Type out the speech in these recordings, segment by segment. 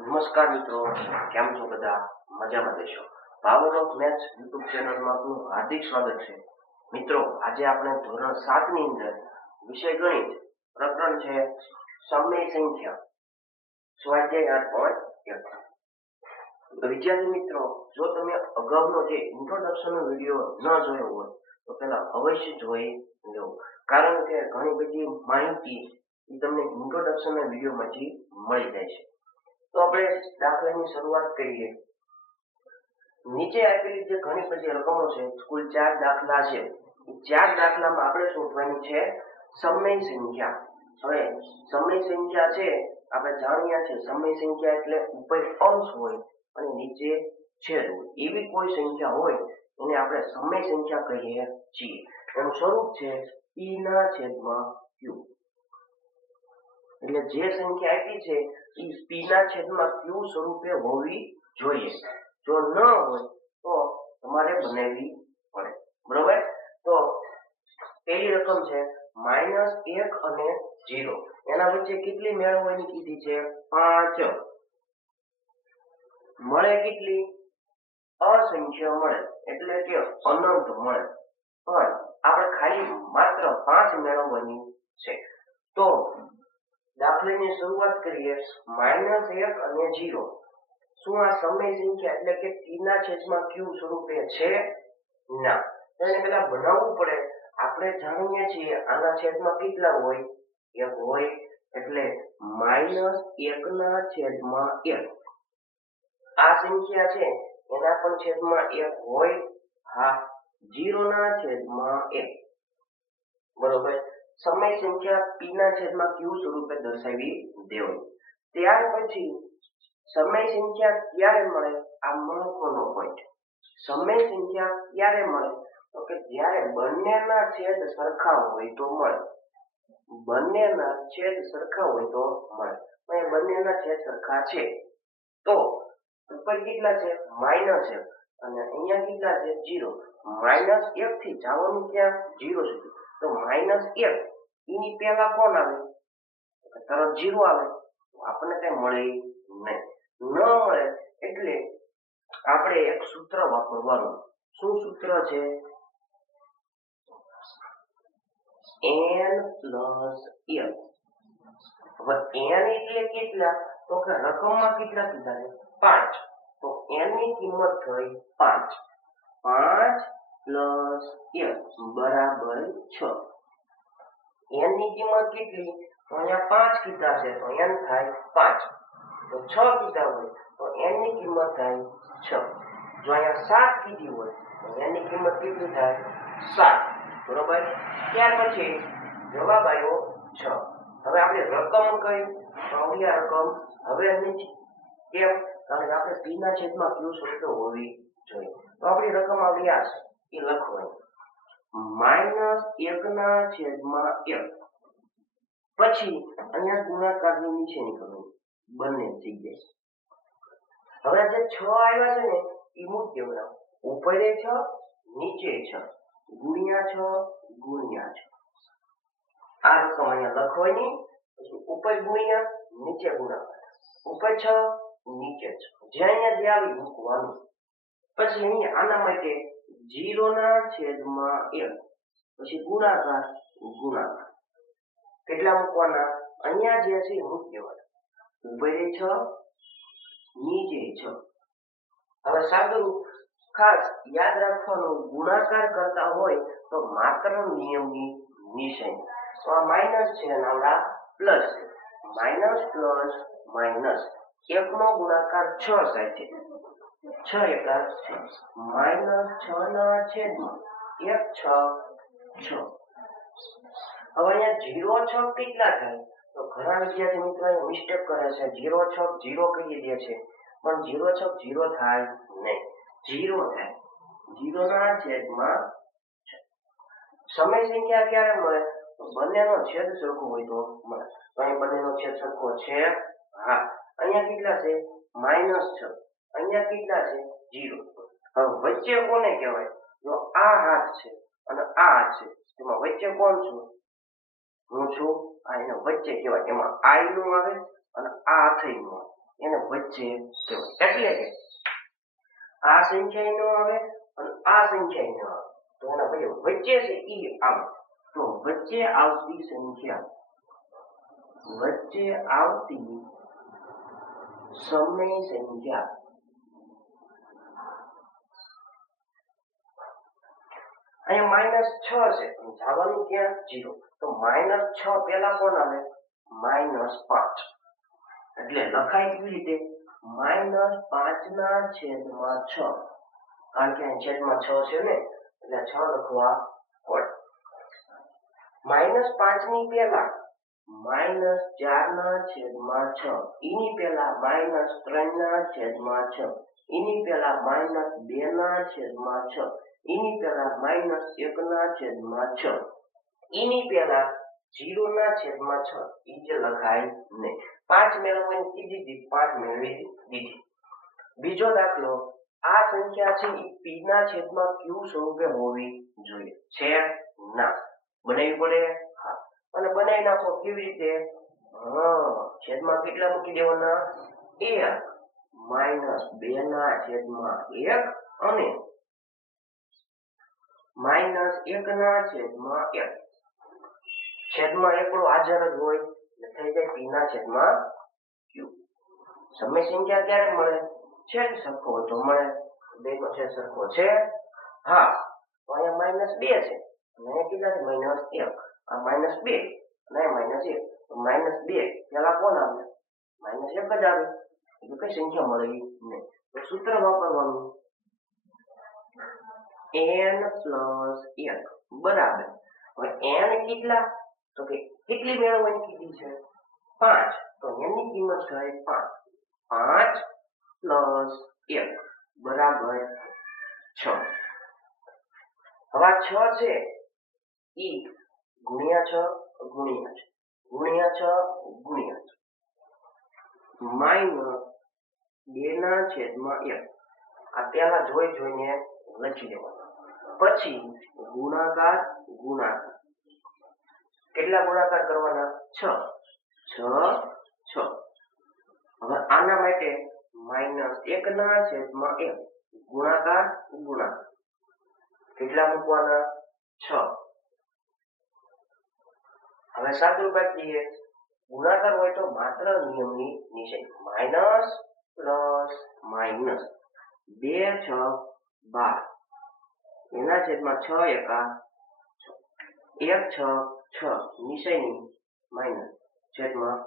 નમસ્કાર મિત્રો, કેમ છો બધા? મજામાં દેશો. પાવર ઓફ મેથ્સ યુટ્યુબ ચેનલમાં આપનું હાર્દિક સ્વાગત છે. મિત્રો, આજે આપણે ધોરણ 7 ની અંદર વિષય ગણિત પ્રકરણ છે સમય સંખ્યા સ્વાધ્યાય 8.1. વિદ્યાર્થી મિત્રો, જો તમે અગાઉનો જે ઇન્ટ્રોડક્શનનો વિડીયો ન જોયો હોય તો પહેલા અવશ્ય જોઈ લેવો, કારણ કે ઘણી બધી માહિતી તમને ઇન્ટ્રોડક્શનના વિડીયોમાંથી મળી જાય છે. તો આપણે દાખલાની શરૂઆત કરીએ. નીચે આપેલી જે ઘણી બધી રકમો છે, કુલ 4 દાખલા છે. એ 4 દાખલામાં આપણે શોધવાની છે સમય સંખ્યા. હવે સમય સંખ્યા છે, આપણે જાણીએ છીએ સમય સંખ્યા એટલે ઉપર અંશ હોય અને નીચે છેદ હોય. એવી કોઈ સંખ્યા હોય એને આપણે સમય સંખ્યા કહીએ છીએ. એનું સ્વરૂપ છે p ના છેદમાં q. એટલે જે સંખ્યા આપી છે એ p ના છેદમાં q સ્વરૂપે હોવી જોઈએ. જો ન હોય તો તમારે બનાવવી પડે. બરોબર? તો પહેલી રકમ છે -1 અને 0. એના વચ્ચે કેટલી મેળવવાની કીધી છે? 5. મળે કેટલી? અસંખ્ય મળે, એટલે કે અનંત મળે. પણ આપણે ખાલી માત્ર 5 મેળવવાની છે. તો દાખલાની શરૂઆત કરીએ. -1 અને 0. શું આ સમય સંખ્યા એટલે કે p ના છેદમાં q સ્વરૂપે છે? ના. એને પહેલા બનાવવું પડે. આપણે જાણીએ છીએ આના છેદમાં કેટલા હોય? 1 હોય. એટલે -1 ના છેદમાં 1. આ સંખ્યા છે એના પણ છેદમાં 1 હોય. હા. 0 ના છેદમાં 1. બરોબર? સમય સંખ્યા p ના છેદમાં q સ્વરૂપે દર્શાવી દેવાની. ત્યાર પછી સમય સંખ્યા ક્યારે મળે? આ મહત્વનો પોઈન્ટ. સમય સંખ્યા ક્યારે મળે? તો કે જ્યારે બંનેના છેદ સરખા હોય તો મળે. બંનેના છેદ સરખા હોય તો મળે. અહીં બંનેના છેદ સરખા છે તો ઉપર કેટલા છે? -1 અને અહીંયા કેટલા છે? 0. -1 થી જવાનું ક્યાં? 0 સુધી. તો -1 એની પહેલા કોણ આવે? તરત 0 આવે. આપણને કઈ મળે નહીં. ન મળે એટલે આપણે એક સૂત્ર વાપરવાનું. શું સૂત્ર છે? n + 1. હવે n એટલે કેટલા? તો કે રકમમાં કેટલા કીધા છે? 5. તો n ની કિંમત થઈ 5. 5 + 1 બરાબર 6. n ની કિંમત કેટલી? તો અહીંયા 5 કીધા છે તો n થાય 5. તો 6 કીધા હોય તો n ની કિંમત થાય 6. જો અહીંયા 7 કીધી હોય તો n ની કિંમત કેટલી થાય? 7. બરોબર? ત્યાર પછી જવાબ આવ્યો 6. હવે આપણે રકમ કઈ? તો આ રકમ હવે નથી. કેમ? કારણ કે આપણે p ના છેદમાં q સ્વરૂપે હોવી જોઈએ. તો આપણી રકમ આવી આ છે. એ લખવાની -1 ના છેદમાં 1. પછી અહીંયા ગુણાકારની નીચેની કરવું. બંને જગ્યાએ. હવે જે 6 આવ્યા છે ને એ મૂકી દેવાના. ઉપર 6 નીચે 6 ગુણ્યા 6 ગુણ્યા 6. આ રકમ અહીંયા લખવાની. પછી ઉપર ગુણ્યા નીચે ગુણાકાર. ઉપર 6 નીચે 6 જે અહીંયા જે આવી મૂકવાનું. પછી અહીંયા આના માટે 0 ના છેદમાં 1. પછી ગુણાકાર ગુણાકાર. કેટલા મૂકવાના? અહીંયા જે છે એ મૂકી દેવાના. ઉપર 6 નીચે 6. હવે સાદું ખાસ યાદ રાખવાનું, ગુણાકાર કરતા હોય તો માત્ર નિયમની નિશાની. તો આ માઈનસ છે અને આ પ્લસ છે. Minus plus minus. 1 નો ગુણાકાર 6 સાથે. 6 એકા 6. -6 ના છેદમાં 1 6 6. હવે અહીંયા 0 6 કેટલા થાય? તો ઘણા વિદ્યાર્થી મિત્રો મિસ્ટેક કરે છે. 0 6 0 કહી દે છે. પણ 0 6 0 થાય નહીં. 0 થાય. 0 ના છેદમાં 6. સમય સંખ્યા ક્યારે મળે? તો બંનેનો છેદ સરખો હોય તો મળે. તો અહીં બંનેનો છેદ સરખો છે. હા. અહીંયા કેટલા છે? -6. અહીંયા કેટલા છે? 0. હવે વચ્ચે કોને કહેવાય? જો આ હાથ છે અને આ હાથ છે, એમાં વચ્ચે કોણ છું? હું છું. આ એને વચ્ચે કહેવાય. એમાં I નું આવે અને આ હાથે નું આવે. એને વચ્ચે કહેવાય. એટલે કે આ સંખ્યા ન આવે અને આ સંખ્યા ન આવે તો એના પછી વચ્ચે છે ઈ આવે. તો વચ્ચે આવતી સંખ્યા, વચ્ચે આવતી સમય સંખ્યા અહીંયા -6 છે, જવાનું ક્યાં 0. તો -6 પહેલા કોણ આવે? -5. એટલે લખાય કેવી રીતે? -5/6. કારણ કે અહીં છેદમાં 6 છે ને, એટલે 6 લખવા પડે. -5 ની પહેલા -4/6, એની પહેલા -3/6, એની પહેલા -2/6, એની પહેલા -1/6, એની પહેલા 0/6. એ જે લખાય નહીં. 5 મેળવવાની કીધી 5 મેળવી દીધી. બીજો દાખલો, આ સંખ્યા છે એ p ના છેદમાં q સ્વરૂપે હોવી જોઈએ. છે ના? બનાવવી પડે. હા, અને બનાવી નાખો. કેવી રીતે? છેદમાં કેટલા મૂકી દેવાના? 1 -2/1 અને -1/1. છેદમાં એકડો હાજર જ હોય એટલે થઈ જાય p ના છેદમાં q. સમય સંખ્યા ક્યારે મળે? છેદ સરખો હોય તો મળે. બેનો છેદ સરખો છે. હા, તો અહીંયા -2 છે અને અહીંયા કેટલા છે? -1. આ -2 અને -1. તો -2 પેલા કોણ આવે? -1 જ આવે. એટલે કઈ સંખ્યા મળી નહીં. તો સૂત્ર વાપરવાનું n+1 બરાબર. હવે n કેટલા? તો કે કેટલી મેળવવાની કીધી છે? 5. તો n ની કિંમત થાય 5. 5 + 1 બરાબર 6. હવે આ 6 છે ઈ ગુણ્યા 6 ગુણ્યા 6 -2/1. આ પહેલા જોઈને લખી દેવાનું. પછી ગુણાકાર. કેટલા ગુણાકાર કરવાના? 6. હવે આના માટે -1/1 ગુણાકાર. કેટલા મૂકવાના? 6. હવે સાદું કરી દઈએ. ગુણાકાર હોય તો માત્ર નિયમની નિશાની માઇનસ પ્લસ માઇનસ 2 6 12 એના છેદમાં 6 એકા 1 6 6 નિશાની માઇનસ છેદમાં 6.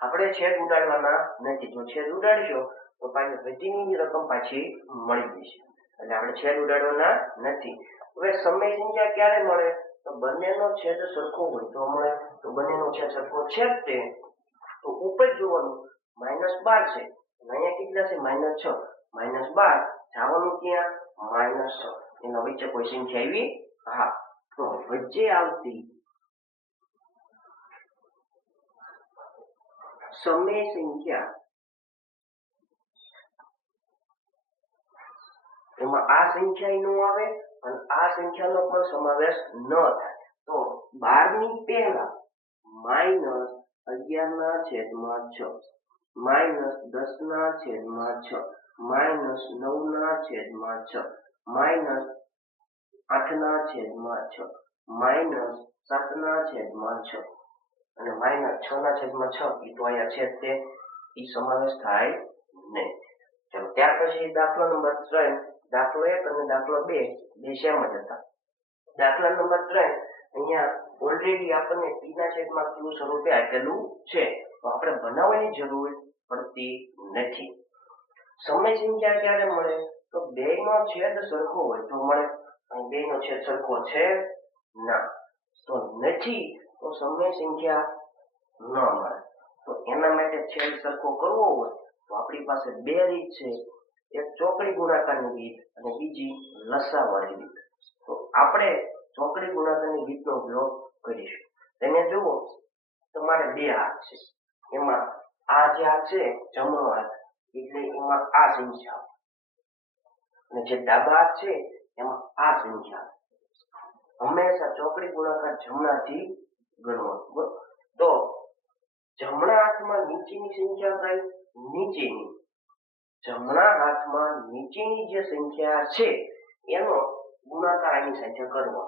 આપણે છેદ ઉડાડવાના નથી. જો છેદ ઉડાડશો તો પાછી વધીની રકમ પાછી મળી જશે. એટલે આપણે છેદ ઉડાડવાના નથી. હવે સમય સંખ્યા ક્યારે મળે? તો બંનેનો છેદ સરખો હોય તો મળે. તો બંનેનો છેદ સરખો છે જ તે. તો ઉપર જોવાનું -12 છે અને અહીંયા કેટલા છે? -6. -12 જવાનું ક્યાં? -6. એના વચ્ચે કોઈ સંખ્યા આવી? હા, તો વચ્ચે આવતી સમય સંખ્યા એમાં આ સંખ્યા નો આવે અને આ સંખ્યાનો પણ સમાવેશ ન થાય. તો 12 ની પહેલા -11/6, -10/6, -9/6, -8/6, -7/6 અને -6/6 એ તો અહીંયા છે તે એ સમાવેશ થાય નહીં. ચલો ત્યાર પછી દાખલો નંબર 3. દાખલો 1 અને દાખલો 2 બે સેમ જ હતા. દાખલા નંબર 3 અહીંયા ઓલરેડી આપણને p ના છેદમાં q સ્વરૂપે આપેલું છે, તો આપણે બનાવવાની જરૂર પડતી નથી. સમય સંખ્યા ક્યારે મળે? તો બેયનો છેદ સરખો હોય તો મળે. અહીં બેયનો છેદ સરખો છે ના, તો નથી. તો સમય સંખ્યા ન મળે. તો એના માટે છેદ સરખો કરવો હોય તો આપણી પાસે બે રીત છે. એક ચોકડી ગુણાકારની રીત અને બીજી લસાવાળી રીત. તો આપણે ચોકડી ગુણાકારની રીતનો ઉપયોગ કરીશું. તેને જુઓ, તમારે બે હાથ છે, એમાં આ જે હાથ છે જમણો હાથ, એટલે એમાં આ સંખ્યા અને જે ડાબા હાથ છે એમાં આ સંખ્યા. હંમેશા ચોકડી ગુણાકાર જમણાથી ગણવાનો. તો જમણા હાથમાં નીચેની સંખ્યા કઈ? નીચેની જમણા હાથમાં નીચેની જે સંખ્યા છે એનો ગુણાકાર આની સાથે કરવાનો,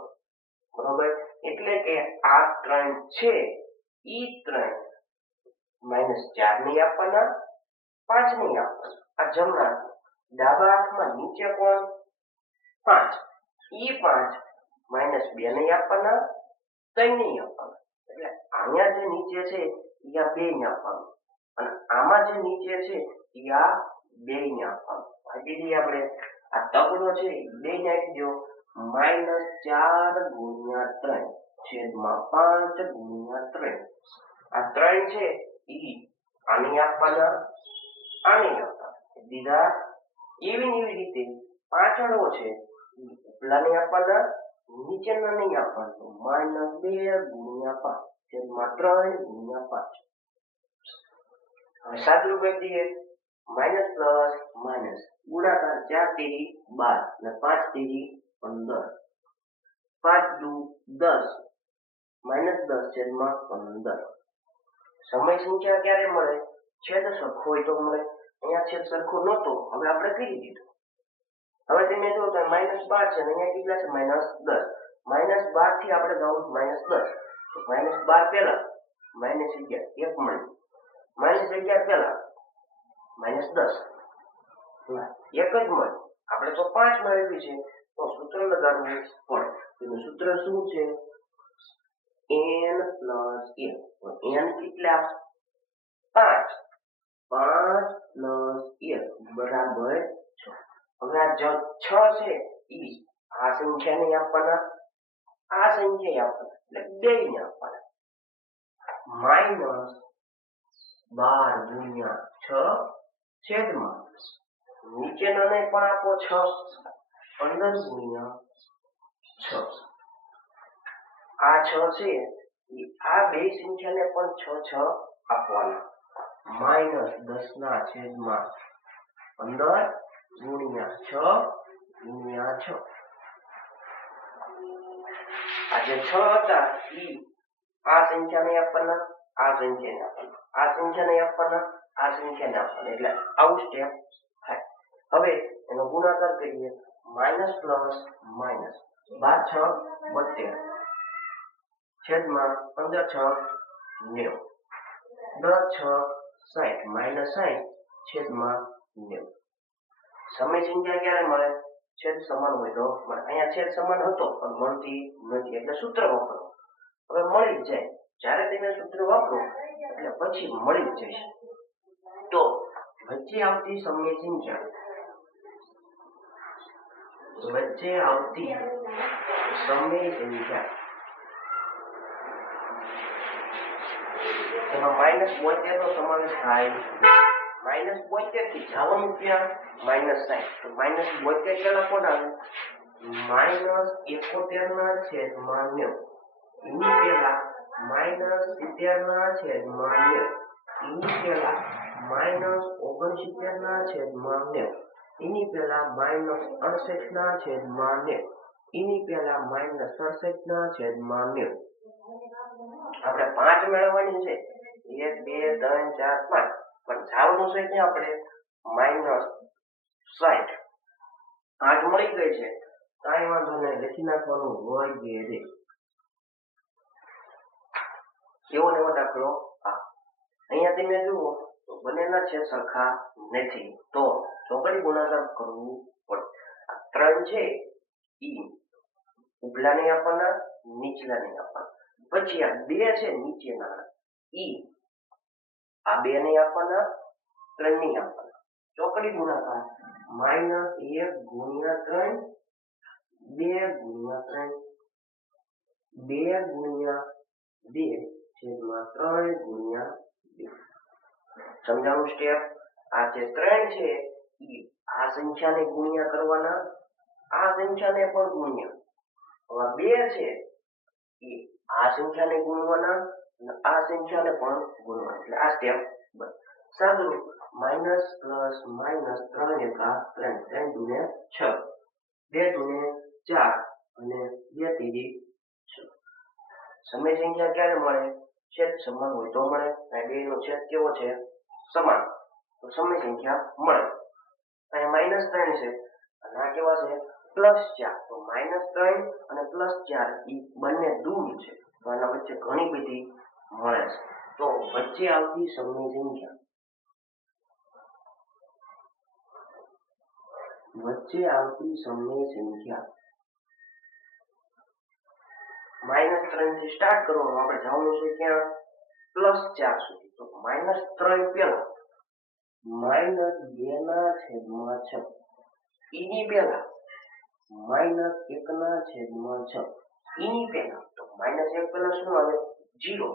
બરોબર. એટલે કે આ 3 છે ઈ 3 -4 નહીં આપવાના, 5 નહીં આપવાના. આ જમણા ડાબા હાથમાં નીચે કોણ 5, ઈ 5 -2 નહીં આપવાના, 3 નહીં આપવાના. એટલે અહીંયા જે નીચે છે ઈ આ 2 ને આપવાનું અને આમાં જે નીચે છે ઈ આ 2 ને આપવાનું. આપી આપણે આ તગડો છે 2 ને આપી દો, -4 × 3 છેદમાં 5 × 3. આ 3 છે ઈ આને આપવાના, આને આપવાના દીધા. એવી રીતે પાછળો છે ઉપલાને આપવાના, નીચેના નહીં આપવાનું. -2 × 5 છેદમાં 3 × 5. હવે સાદુરૂપ આપી દઈએ, માઇનસ પ્લસ માઇનસ ગુણાકાર 4 તેરી 12 ને 5 તેરી 15, 5 દુ 10 -10 છેદમાં 15. સમય સંખ્યા ક્યારે મળે? છેદ સરખો હોય તો મળે. અહીંયા છેદ સરખો નહોતો, હવે આપણે કરી દીધું. હવે તમે જુઓ તો -12 છે અને અહીંયા કેટલા છે? -10. -12 થી આપણે જવું -10, તો -12 પહેલા -11 એક મળે, -11 પહેલા -10 એક જ મળે. આપણે તો 5 મેળવી છે તો સૂત્ર લગાડવું પડે. એનું સૂત્ર શું છે? n + 1. n કેટલા? 5. 5 + 1 બરાબર 6. હવે આ જે 6 છે ઈ આ સંખ્યાને આપવાના, આ સંખ્યા આપવાના, એટલે 2 ને આપવાના. -12 × 6 છેદમાં નીચેનાને પણ આપો 6, 15 × 6. આ 6 છે આ બે સંખ્યાને પણ 6 6 આપવાના. -10 છેદમાં 15 × 6 × 6. આ જે 6 હતા ઈ આ સંખ્યાને આપવાના, આ સંખ્યાને આપવાના, આ સંખ્યાને આપવાના, આ સંખ્યાને આપવાના. એટલે આવું સ્ટેપ થાય. હવે એનો ગુણાકાર કરીએ, માઇનસ પ્લસ માઇનસ 12 6 72 છેદમાં 15 6 90, 10 6 60 -60 છેદમાં 90. સમય સંખ્યા ક્યારે મળે? છેદ સમાન હોય તો મળે. અહીંયા છેદ સમાન હતો પણ મળતી નથી એટલે સૂત્ર વાપરો. હવે મળી જાય. જ્યારે તમે સૂત્ર વાપરો એટલે પછી મળી જ જશે. તો વચ્ચે આવતી સમય સંખ્યા, વચ્ચે આવતી સમય સંખ્યા એમાં -72 નો સમાવેશ થાય. -72 થી જવાનું ક્યાં? -60. તો -72 કેટલા કોણ આવે? -71 છેદમાં 90. એની પહેલા -70 છેદમાં 90. એની પહેલા -69 છેદમાં 90. એની પહેલા -68 છેદમાં 90. એની પહેલા -67 છેદમાં 90. આપણે 5 મેળવવાની છે. 1 2 3 4 5. પણ જવાનું છે ક્યાં આપણે? -60. 5 મળી ગઈ છે, કાંઈ વાંધો નહીં, લખી નાખવાનું વગેરે. કેવો લેવો દાખલો? અહીંયા તમે જુઓ તો બંનેના છેદ સરખા નથી, તો ચોકડી ગુણાકાર કરવું પડે. આ 3 છે ઈ ઉપલા નહીં આપવાના, નીચલા નહીં આપવાના. પછી આ 2 છે નીચેના ઈ આ 2 નહીં આપવાના, 3 નહીં આપવાના. ચોકડી ગુણાકાર -1 × 3 2 × 3 2 × 2 છેદમાં 3 × 2. સમજાવું સ્ટેપ? આ જે 3 છે ઈ આ સંખ્યાને ગુણ્યા કરવાના, આ સંખ્યાને પણ ગુણ્યા. હવે 2 છે ઈ આ સંખ્યાને ગુણવાના અને આ સંખ્યાને પણ ગુણવાના. એટલે આ સ્ટેપ બસ. સાદું માઇનસ પ્લસ માઇનસ 3 એકા 3, 3 દુને 6, 2 દુને 4 અને 2 તેરી 6. સમય સંખ્યા ક્યારે મળે? છેદ સમાન હોય તો મળે. આ બે નો છેદ કેવો છે? સમાન. તો સમય સંખ્યા મળે. અહીંયા -3 છે અને આ કેવા છે +4. તો -3 અને +4 એ બંને દૂર છે, તો આના વચ્ચે ઘણી બધી મળે છે. તો વચ્ચે આવતી સમય સંખ્યા -3 થી સ્ટાર્ટ કરવાનું. આપણે જવાનું છે ક્યાં +4 સુધી. તો -3 પેલા -2/6 એની પેલા -1/6 એની પેલા. તો -1 પેલા શું આવે 0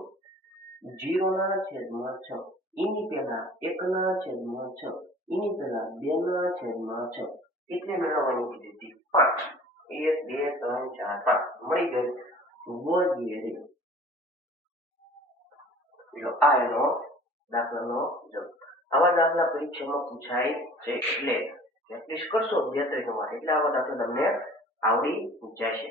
0/6 એની પેલા 1/6 એની પેલા 2/6 કેટલી મેળવવાની કીધી હતી 5. 1 2 3 4 5 મળી ગઈ વગેરે. જો આ એનો દાખલાનો જવાબ. આવા દાખલા પરીક્ષામાં પૂછાય છે એટલે પ્રેક્ટિસ કરશો 2-3 વાર એટલે આવા દાખલા તમને આવડી જશે.